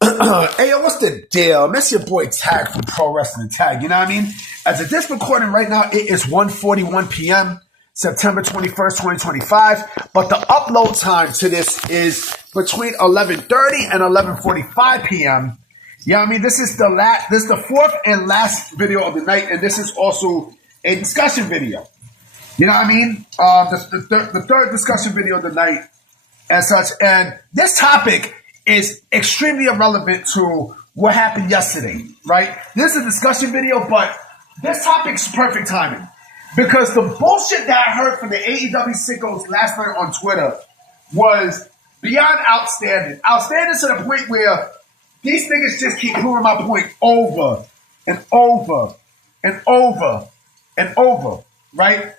Hey, yo, what's the deal? That's your boy Tag from Pro Wrestling Tag. You know what I mean? As of this recording right now, it is 1:41 p.m., September 21st, 2025. But the upload time to this is between 11:30 and 11:45 p.m. You know what I mean? This is the fourth and last video of the night, and this is also a discussion video. You know what I mean? The third discussion video of the night and such. And this topic is extremely irrelevant to what happened yesterday, right? This is a discussion video, but this topic's perfect timing. Because the bullshit that I heard from the AEW sickos last night on Twitter was beyond outstanding. Outstanding to the point where these niggas just keep proving my point over and over and over and over, right?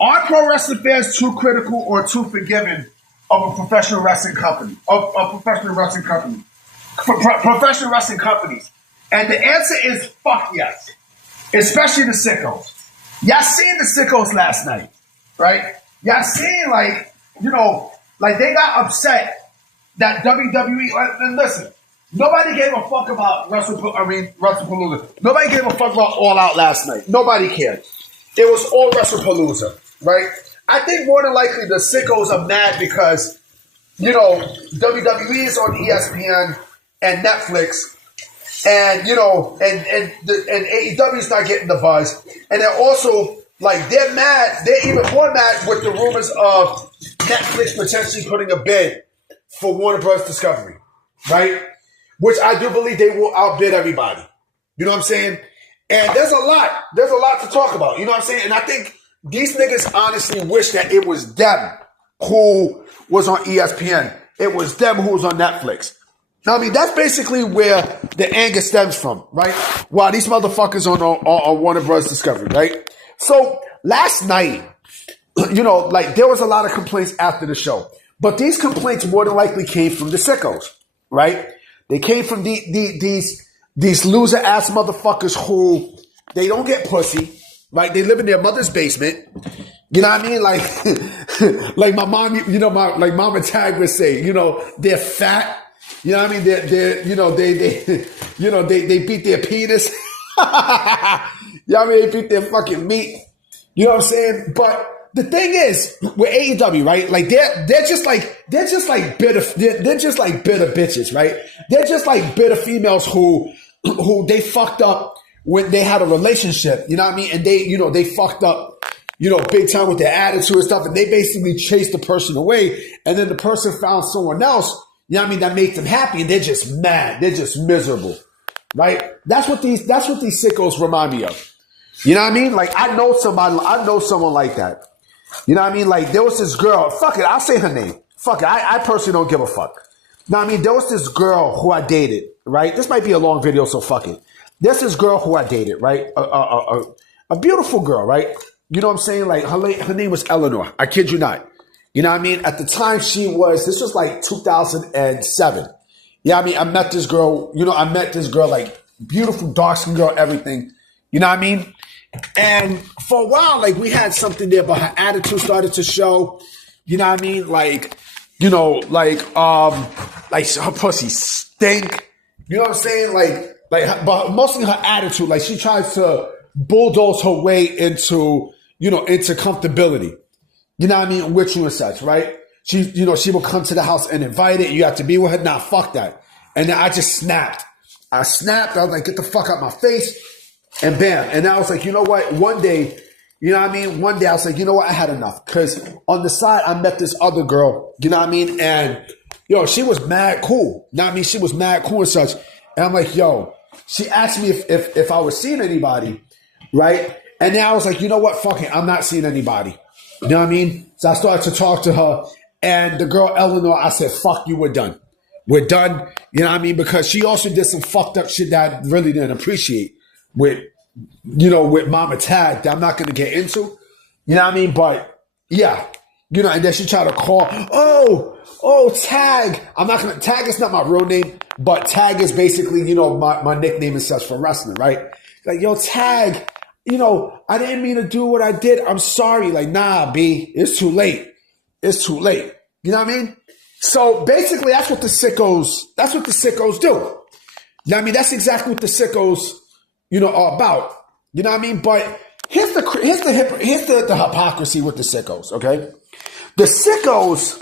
Are pro wrestling fans too critical or too forgiving of a professional wrestling company, professional wrestling companies? And the answer is fuck yes, especially the sickos. Y'all seen the sickos last night, right? Y'all seen like they got upset that WWE, and listen, nobody gave a fuck about WrestlePalooza. Nobody gave a fuck about All Out last night. Nobody cared. It was all WrestlePalooza, right? I think more than likely the sickos are mad because, WWE is on ESPN and Netflix, and and AEW is not getting the buzz, and they're also they're mad. They're even more mad with the rumors of Netflix potentially putting a bid for Warner Bros. Discovery, right? Which I do believe they will outbid everybody. You know what I'm saying? And there's a lot to talk about. You know what I'm saying? And I think these niggas honestly wish that it was them who was on ESPN. It was them who was on Netflix. Now, I mean, that's basically where the anger stems from, right? Wow, these motherfuckers on Warner Bros. Discovery, right? So last night, there was a lot of complaints after the show. But these complaints more than likely came from the sickos, right? They came from these loser-ass motherfuckers who, they don't get pussy. Right, they live in their mother's basement. You know what I mean? Like my mom, like Mama Tag would say, they're fat. You know what I mean? They beat their penis. You know what I mean? They beat their fucking meat. You know what I'm saying? But the thing is, with AEW, right? Like they're just like bitter. They're just like bitter bitches, right? They're just like bitter females who they fucked up when they had a relationship, you know what I mean? And they fucked up, big time with their attitude and stuff. And they basically chased the person away. And then the person found someone else, you know what I mean, that made them happy. And they're just mad. They're just miserable, right? That's what these sickos remind me of. You know what I mean? Like, I know someone like that. You know what I mean? Like, there was this girl, fuck it, I'll say her name. Fuck it, I personally don't give a fuck. You know what I mean? There was this girl who I dated, right? This might be a long video, so fuck it. There's this girl who I dated, right? A beautiful girl, right? You know what I'm saying? Like, her name was Eleanor. I kid you not. You know what I mean? At the time this was like 2007. Yeah, I mean, I met this girl, like beautiful, dark-skinned girl, everything. You know what I mean? And for a while, like, we had something there, but her attitude started to show. You know what I mean? Like her pussy stink. You know what I'm saying? But mostly her attitude, like she tries to bulldoze her way into comfortability. You know what I mean? With you and such, right? She will come to the house and invite it. You have to be with her. Nah, fuck that. And then I just snapped. I was like, get the fuck out my face. And bam. And I was like, you know what? One day I was like, you know what? I had enough. Cause on the side, I met this other girl, you know what I mean? And she was mad cool. You know what I mean? She was mad cool and such. And I'm like, she asked me if I was seeing anybody, right? And then I was like, you know what? Fuck it. I'm not seeing anybody. You know what I mean? So I started to talk to her. And the girl, Eleanor, I said, fuck you, we're done. We're done. You know what I mean? Because she also did some fucked up shit that I really didn't appreciate with Mama Tag that I'm not going to get into. You know what I mean? But, yeah. And then she tried to call, Tag. Tag is not my real name, but Tag is basically, my nickname and such for wrestling, right? Like, yo, Tag, I didn't mean to do what I did. I'm sorry. Like, nah, B, it's too late. It's too late. You know what I mean? So basically that's what the sickos do. You know what I mean? That's exactly what the sickos, are about. You know what I mean? But here's the hypocrisy with the sickos, okay? The sickos,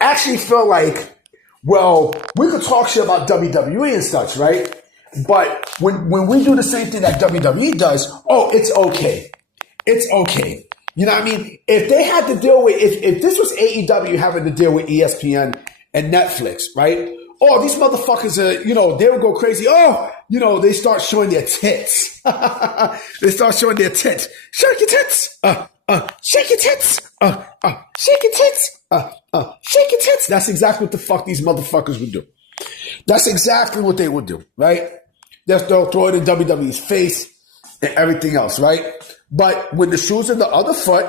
actually feel like, well, we could talk shit about WWE and such, right? But when we do the same thing that WWE does, it's okay. It's okay. You know what I mean? If they had to deal with, if this was AEW having to deal with ESPN and Netflix, right? Oh, these motherfuckers are, they would go crazy. Oh, they start showing their tits. They start showing their tits. Shake your tits. Shake your tits. Shake your tits. Shake your tits. That's exactly what the fuck these motherfuckers would do. That's exactly what they would do, right? They'll throw it in WWE's face and everything else, right? But when the shoe's in the other foot,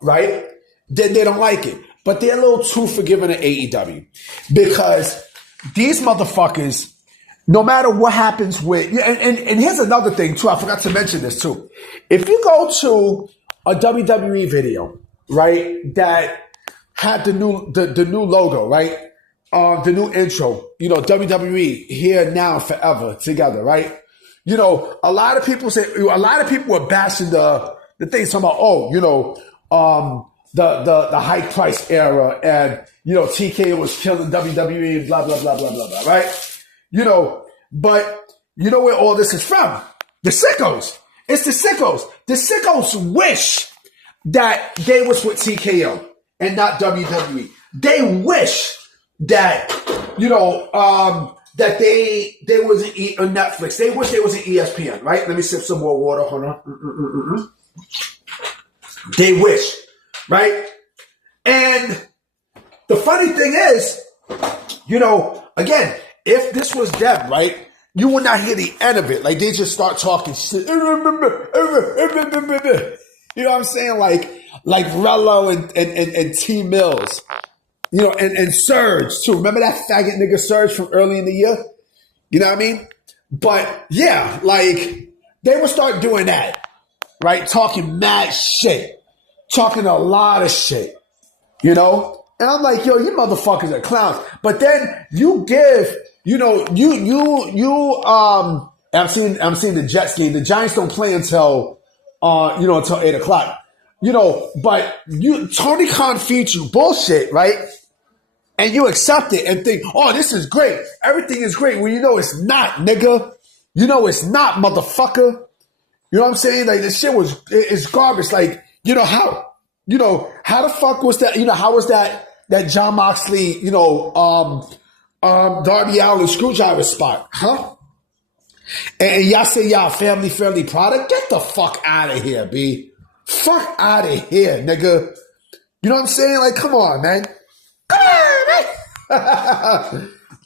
right, then they don't like it. But they're a little too forgiving at AEW because these motherfuckers, no matter what happens with, and here's another thing too, I forgot to mention this too. If you go to a WWE video, right, that had the new logo, right, the new intro, WWE here now forever together, right? A lot of people were bashing the things talking about, the high price era and, TK was killing WWE and blah, blah, blah, blah, blah, blah, right? But you know where all this is from? The sickos. It's the sickos. The sickos wish that they was with TKO and not WWE. They wish that, that they was on Netflix. They wish they was an ESPN, right? Let me sip some more water. Hold on. They wish, right? And the funny thing is, again, if this was them, right, you would not hear the end of it. Like, they just start talking shit. You know what I'm saying? Like Rello and T Mills. And Surge, too. Remember that faggot nigga Surge from early in the year? You know what I mean? But, yeah, they would start doing that, right? Talking mad shit. Talking a lot of shit, And I'm like, yo, you motherfuckers are clowns. But then you give, I'm seeing the Jets game. The Giants don't play until 8 o'clock. But Tony Khan feeds you bullshit, right? And you accept it and think, oh, this is great. Everything is great. Well, it's not, nigga. It's not, motherfucker. You know what I'm saying? Like, this shit it's garbage. Like, how the fuck was that? How was that John Moxley, Darby Allin screwdriver spot? Huh? And y'all say y'all family-friendly product? Get the fuck out of here, B. Fuck out of here, nigga. You know what I'm saying? Like, come on, man. Come on, man.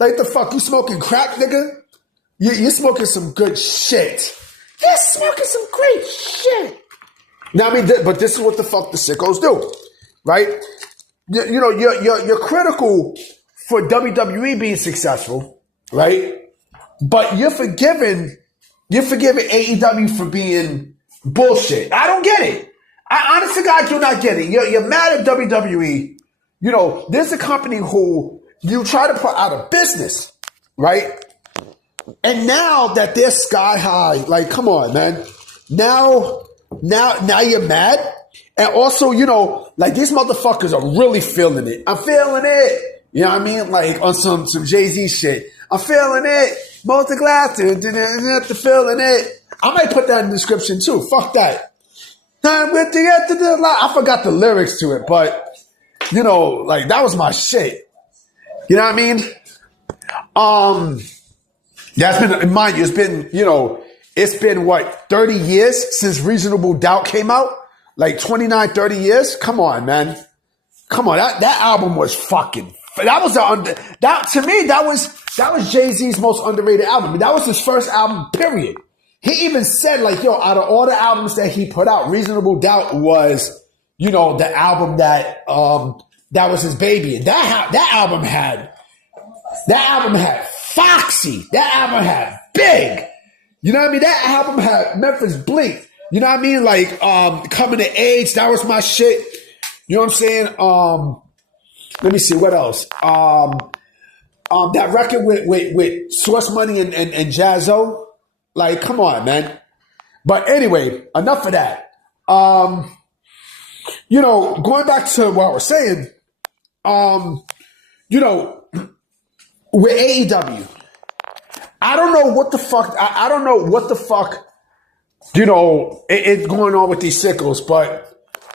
Like, the fuck? You smoking crack, nigga? You're smoking some good shit. You're smoking some great shit. Now, I mean, but this is what the fuck the sickos do, right? You're critical for WWE being successful, right? But you're forgiving AEW for being bullshit. I don't get it. I honestly, I do not get it. You're mad at WWE. There's a company who you try to put out of business, right? And now that they're sky high, like, come on, man. Now you're mad. And also, like, these motherfuckers are really feeling it. I'm feeling it. You know what I mean? Like, on some Jay-Z shit. I'm feeling it. Multi-glass. Feeling it. I might put that in the description, too. Fuck that. Time with the end of the line. I forgot the lyrics to it, but, like, that was my shit. You know what I mean? That's been, mind you, it's been what, 30 years since Reasonable Doubt came out? Like 29, 30 years? Come on, man. Come on. That album was fucking, to me, that was Jay-Z's most underrated album. I mean, that was his first album, period. He even said, like, yo, out of all the albums that he put out, Reasonable Doubt was, the album that was his baby. And that album had Foxy. That album had Big. You know what I mean? That album had Memphis Bleak. You know what I mean? Like, Coming to Age, that was my shit. You know what I'm saying? Let me see, what else? that record with Source Money and Jazzo. Like, come on, man. But anyway, enough of that. Going back to what I was saying, with AEW, I don't know what the fuck, I don't know what the fuck, it's going on with these sickles, but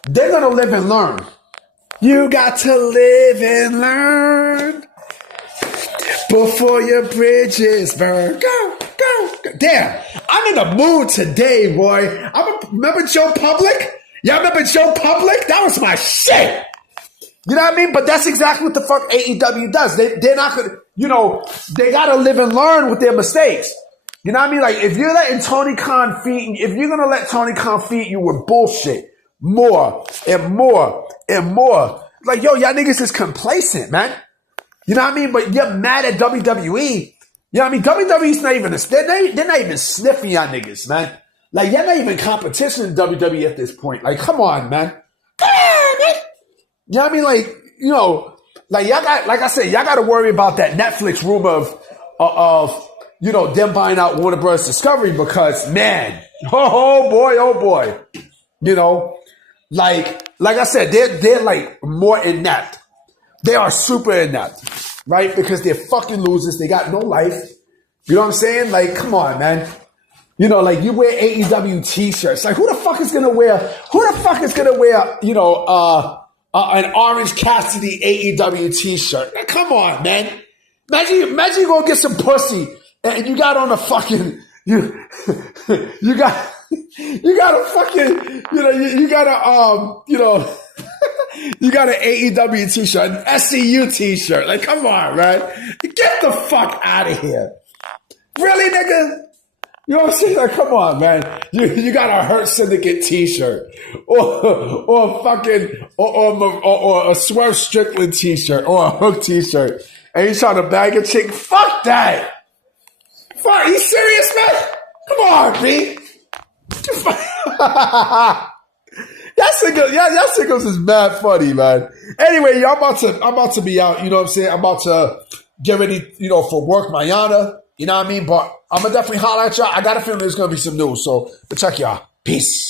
they're going to live and learn. You got to live and learn before your bridges burn. Go, go, go. Damn, I'm in the mood today, boy. Remember Joe Public? Y'all remember Joe Public? That was my shit. You know what I mean? But that's exactly what the fuck AEW does. They're not going to, they got to live and learn with their mistakes. You know what I mean? Like, if you're letting Tony Khan if you're going to let Tony Khan feed you with bullshit more and more and more, like, yo, y'all niggas is complacent, man. You know what I mean? But you're mad at WWE. You know what I mean? WWE's not even, they're not even sniffing y'all niggas, man. Like, y'all not even competition in WWE at this point. Like, come on, man. Come on, man. You know what I mean? Like, y'all got, like I said, y'all got to worry about that Netflix rumor of them buying out Warner Bros. Discovery because, man, oh boy. Like I said, they're like more inept. They are super inept, right? Because they're fucking losers. They got no life. You know what I'm saying? Like, come on, man. Like you wear AEW t-shirts. Like, who the fuck is gonna wear, an Orange Cassidy AEW t-shirt? Like, come on, man. Imagine you go get some pussy and you got on a fucking, you got a fucking, you got an AEW t-shirt, an SCU t-shirt. Like, come on, man. Get the fuck out of here. Really, nigga? You know what I'm saying? Like, come on, man. You got a Hurt Syndicate t-shirt or a Swerve Strickland t-shirt or a Hook t-shirt and you trying to bag a chick. Fuck that. Fuck, you serious, man? Come on, B. Y'all sickles is mad funny, man. Anyway, I'm about to be out, you know what I'm saying? I'm about to get ready, for work mañana. You know what I mean? But I'm going to definitely holler at y'all. I got a feeling there's going to be some news. So, check y'all. Peace.